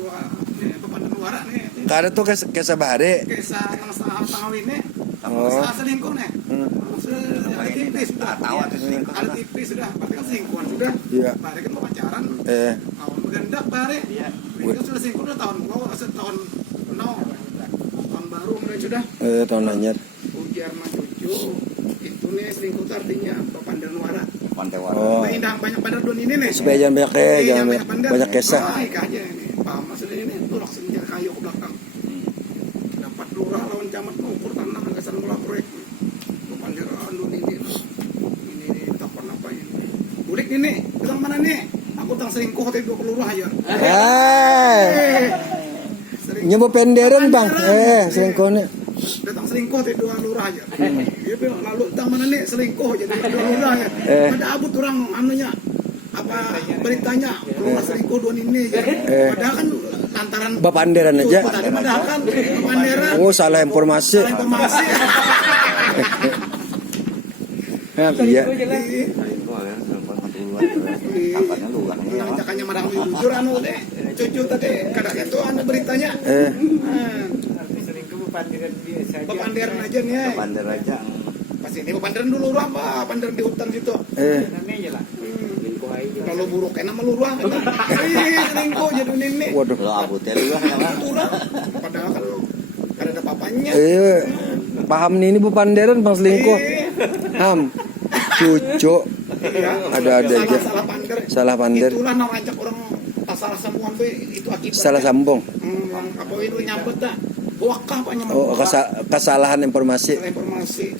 dua pepandan luar nih. Kada tuh kesa bahare. Kesa yang setengah ini. Oh. Selingkuh nih. Sudah tipis sudah. Ada tipis sudah. Berarti kan selingkuhan sudah. Iya. Bare kan mau pacaran. Tahun bergendak bare. Iya. Itu sudah selingkuh udah tahun setahun penuh. Tahun baru mulai sudah. Tahun anyar. Ujar mah cucu. Itu nih selingkuh itu artinya pepandan luar. Oh. Banyak pandar dunia ini nih. Supaya jangan banyak banyak kesah. Baik aja ini. Paham maksudnya ini. Itu langsung jarak kayu ke belakang. Dapat lurah lawan camat mengukur tanah kesan mula proyek. Pandar dunia ini. Ini takon apa ini? Bulik ini. Bilang mana nih? Aku tang selingkuh tadi dua kelurah aja. Nyoba penderan bang. Selingkuhnya. Datang selingkuh tadi dua lurah aja. Dia bilang lalu tang mana nih selingkuh jadi dua lurah ya. Pada abut orang anunya apa beritanya lurah selingkuh dua ini aja. Padahal kan lantaran Bapanderan aja. Padahal kan bapanderan. Oh salah informasi. Salah informasi. Iya. Jangan marah jujur anu deh. Cucu tadi kadang itu anu beritanya. Pepanderan aja nih. Bandar aja. Pas ini pepanderan dulu lurah apa? Panderan di hutan situ. Namanya lah. Kalau buruk enak melurah kan. Selingkuh jadi ini. Waduh. Lo abutnya lu lah. Padahal kan ada papanya. Paham nih ini Bapanderan bang selingkuh. Ham. Cucu. Ada aja. Salah pander. Salah pander. Itulah ngajak orang salah sambungan tuh itu akibat. Salah sambung. Apa itu nyambut dah. Wakah apa nyambut? Oh kesalahan informasi. Informasi.